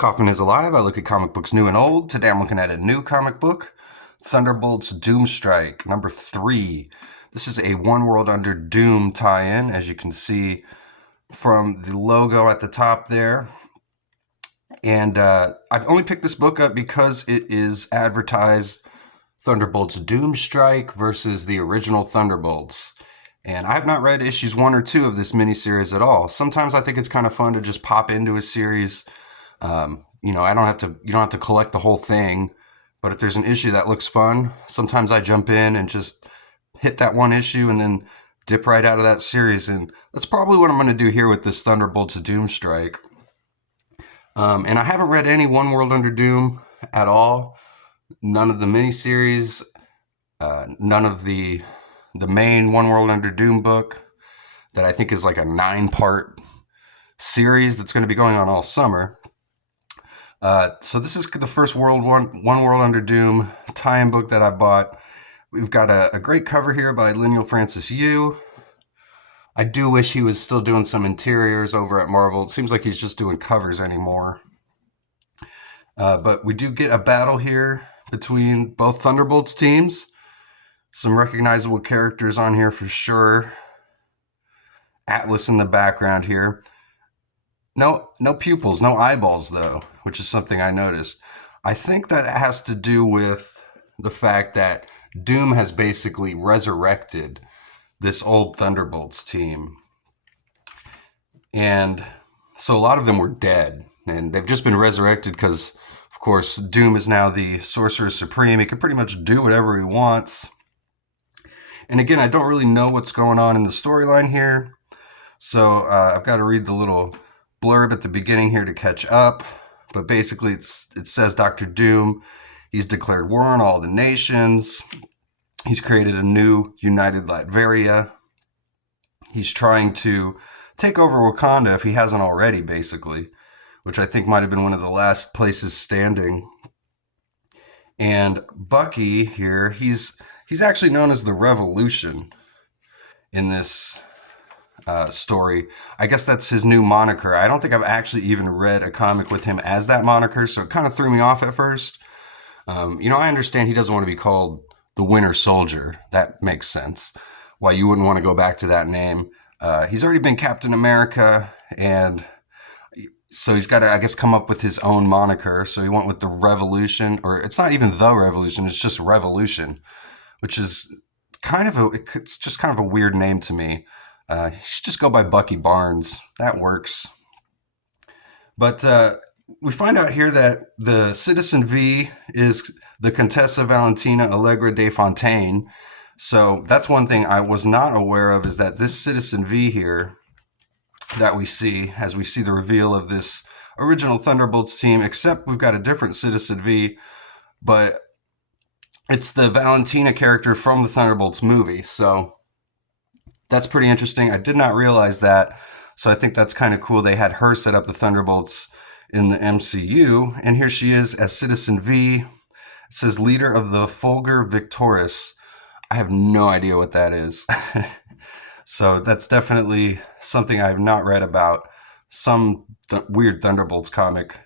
Kaufman is alive. I look at comic books new and old. Today I'm looking at a new comic book, Thunderbolts Doomstrike, number 3. This is a One World Under Doom tie-in, as you can see from the logo at the top there. And I've only picked this book up because it is advertised Thunderbolts Doomstrike versus the original Thunderbolts. And I've not read issues 1 or 2 of this miniseries at all. Sometimes I think it's kind of fun to just pop into a series. You don't have to collect the whole thing, but if there's an issue that looks fun, sometimes I jump in and just hit that one issue and then dip right out of that series. And that's probably what I'm going to do here with this Thunderbolts Doomstrike. And I haven't read any One World Under Doom at all. None of the miniseries, none of the main One World Under Doom book that I think is like a 9-part series that's going to be going on all summer. So this is the first One World Under Doom tie-in book that I bought. We've got a great cover here by Lineal Francis Yu. I do wish he was still doing some interiors over at Marvel. It seems like he's just doing covers anymore. But we do get a battle here between both Thunderbolts teams. Some recognizable characters on here for sure. Atlas in the background here. No pupils, no eyeballs though, which is something I noticed. I think that has to do with the fact that Doom has basically resurrected this old Thunderbolts team. And so a lot of them were dead, and they've just been resurrected because, of course, Doom is now the Sorcerer Supreme. He can pretty much do whatever he wants. And again, I don't really know what's going on in the storyline here. So I've got to read the little blurb at the beginning here to catch up. But basically, it says Dr. Doom, he's declared war on all the nations. He's created a new united Latveria. He's trying to take over Wakanda if he hasn't already, basically, which I think might have been one of the last places standing. And Bucky here, he's actually known as the Revolution in this story. I guess that's his new moniker. I don't think I've actually even read a comic with him as that moniker, so it kind of threw me off at first. I understand he doesn't want to be called the Winter Soldier. That makes sense. Why you wouldn't want to go back to that name. He's already been Captain America, and so he's got to, I guess, come up with his own moniker. So he went with the Revolution, or it's not even the Revolution, it's just Revolution, which is it's just kind of a weird name to me. He should just go by Bucky Barnes. That works. But we find out here that the Citizen V is the Contessa Valentina Allegra de Fontaine. So that's one thing I was not aware of, is that this Citizen V here that we see, as we see the reveal of this original Thunderbolts team, except we've got a different Citizen V, but it's the Valentina character from the Thunderbolts movie. So that's pretty interesting. I did not realize that. So I think that's kind of cool. They had her set up the Thunderbolts in the MCU. And here she is as Citizen V. It says leader of the Fulgur Victoris. I have no idea what that is. So that's definitely something I have not read about. Some weird Thunderbolts comic.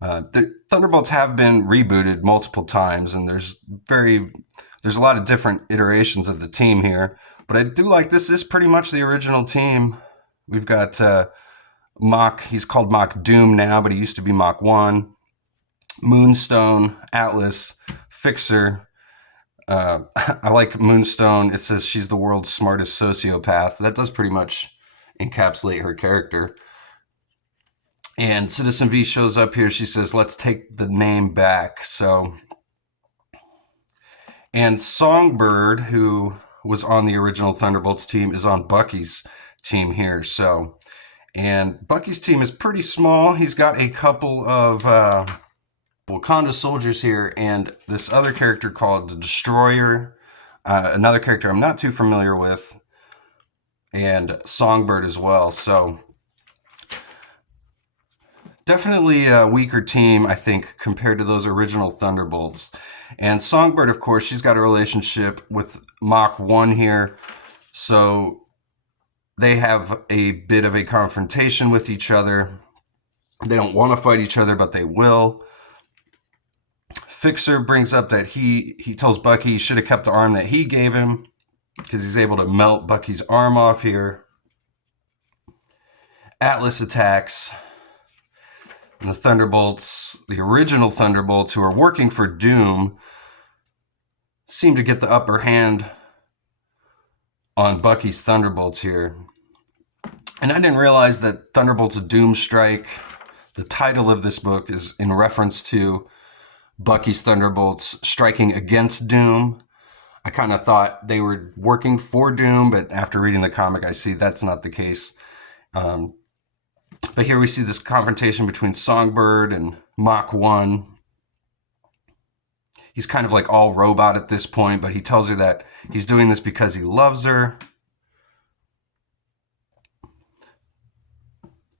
The Thunderbolts have been rebooted multiple times, and there's a lot of different iterations of the team here. But I do like this. This is pretty much the original team. We've got Mach. He's called Mach Doom now, but he used to be Mach 1. Moonstone, Atlas, Fixer. I like Moonstone. It says she's the world's smartest sociopath. That does pretty much encapsulate her character. And Citizen V shows up here. She says, let's take the name back. And Songbird, who was on the original Thunderbolts team, is on Bucky's team here. And Bucky's team is pretty small. He's got a couple of Wakanda soldiers here, and this other character called the Destroyer, another character I'm not too familiar with, and Songbird as well. So definitely a weaker team, I think, compared to those original Thunderbolts. And Songbird, of course, she's got a relationship with Mach 1 here. So they have a bit of a confrontation with each other. They don't want to fight each other, but they will. Fixer brings up that he tells Bucky he should have kept the arm that he gave him because he's able to melt Bucky's arm off here. Atlas attacks. And the Thunderbolts, the original Thunderbolts who are working for Doom, seem to get the upper hand on Bucky's Thunderbolts here. And I didn't realize that Thunderbolts of Doomstrike, the title of this book, is in reference to Bucky's Thunderbolts striking against Doom. I kind of thought they were working for Doom, but after reading the comic, I see that's not the case. But here we see this confrontation between Songbird and Mach 1. He's kind of like all robot at this point, but he tells her that he's doing this because he loves her.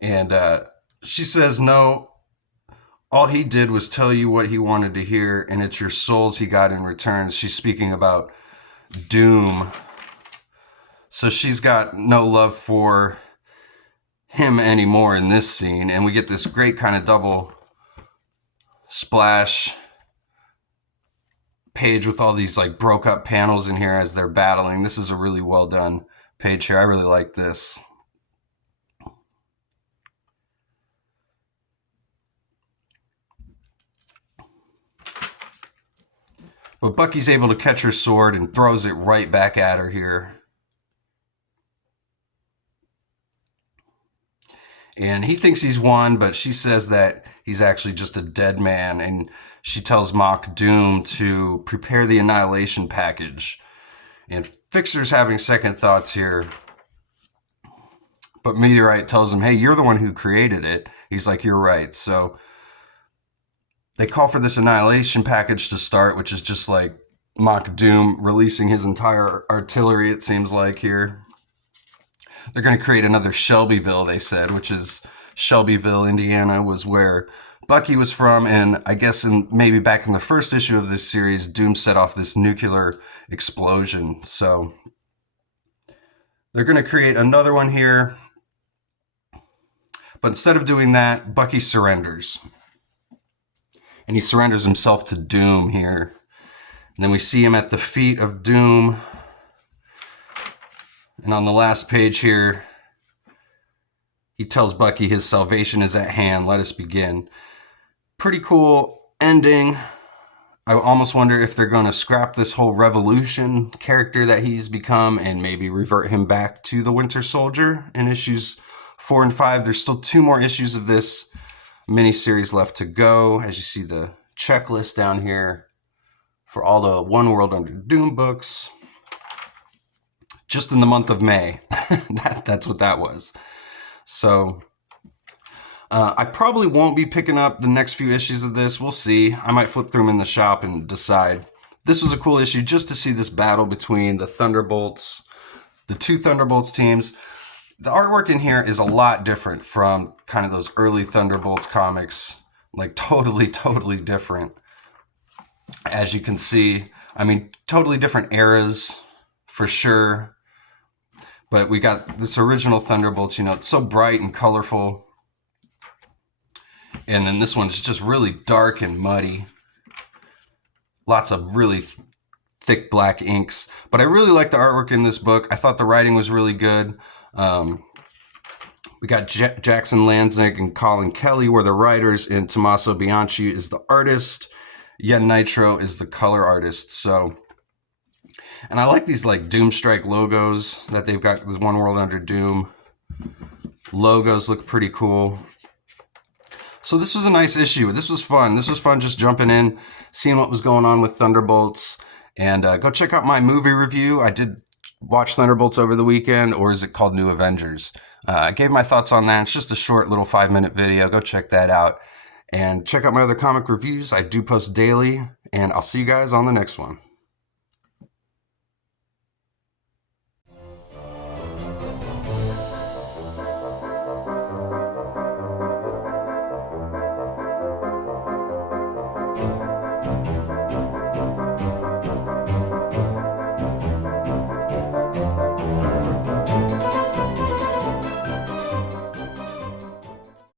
And she says, no, all he did was tell you what he wanted to hear, and it's your souls he got in return. She's speaking about Doom. So she's got no love for him anymore in this scene, and we get this great kind of double splash page with all these like broke up panels in here as they're battling. This is a really well done page here. I really like this. But Bucky's able to catch her sword and throws it right back at her here. And he thinks he's won, but she says that he's actually just a dead man. And she tells Mach Doom to prepare the annihilation package. And Fixer's having second thoughts here. But Meteorite tells him, hey, you're the one who created it. He's like, you're right. So they call for this annihilation package to start, which is just like Mach Doom releasing his entire artillery, it seems like here. They're going to create another Shelbyville, they said, which is Shelbyville, Indiana, was where Bucky was from. And I guess maybe back in the first issue of this series, Doom set off this nuclear explosion. So they're going to create another one here. But instead of doing that, Bucky surrenders. And he surrenders himself to Doom here. And then we see him at the feet of Doom. And on the last page here, he tells Bucky his salvation is at hand. Let us begin. Pretty cool ending. I almost wonder if they're going to scrap this whole Revolution character that he's become and maybe revert him back to the Winter Soldier in issues 4 and 5. There's still 2 more issues of this miniseries left to go. As you see the checklist down here for all the One World Under Doom books. Just in the month of May. That's what that was. So I probably won't be picking up the next few issues of this. We'll see. I might flip through them in the shop and decide. This was a cool issue just to see this battle between the Thunderbolts, the 2 Thunderbolts teams. The artwork in here is a lot different from kind of those early Thunderbolts comics. Like totally different. As you can see, I mean, totally different eras for sure. But we got this original Thunderbolts, you know, it's so bright and colorful. And then this one's just really dark and muddy. Lots of really thick black inks. But I really like the artwork in this book. I thought the writing was really good. We got Jackson Lanzing and Colin Kelly were the writers, and Tommaso Bianchi is the artist. Yen Nitro is the color artist. So... and I like these like Doomstrike logos that they've got. This One World Under Doom logos look pretty cool. So this was a nice issue. This was fun. This was fun just jumping in, seeing what was going on with Thunderbolts. And go check out my movie review. I did watch Thunderbolts over the weekend, or is it called New Avengers? I gave my thoughts on that. It's just a short little 5-minute video. Go check that out. And check out my other comic reviews. I do post daily. And I'll see you guys on the next one.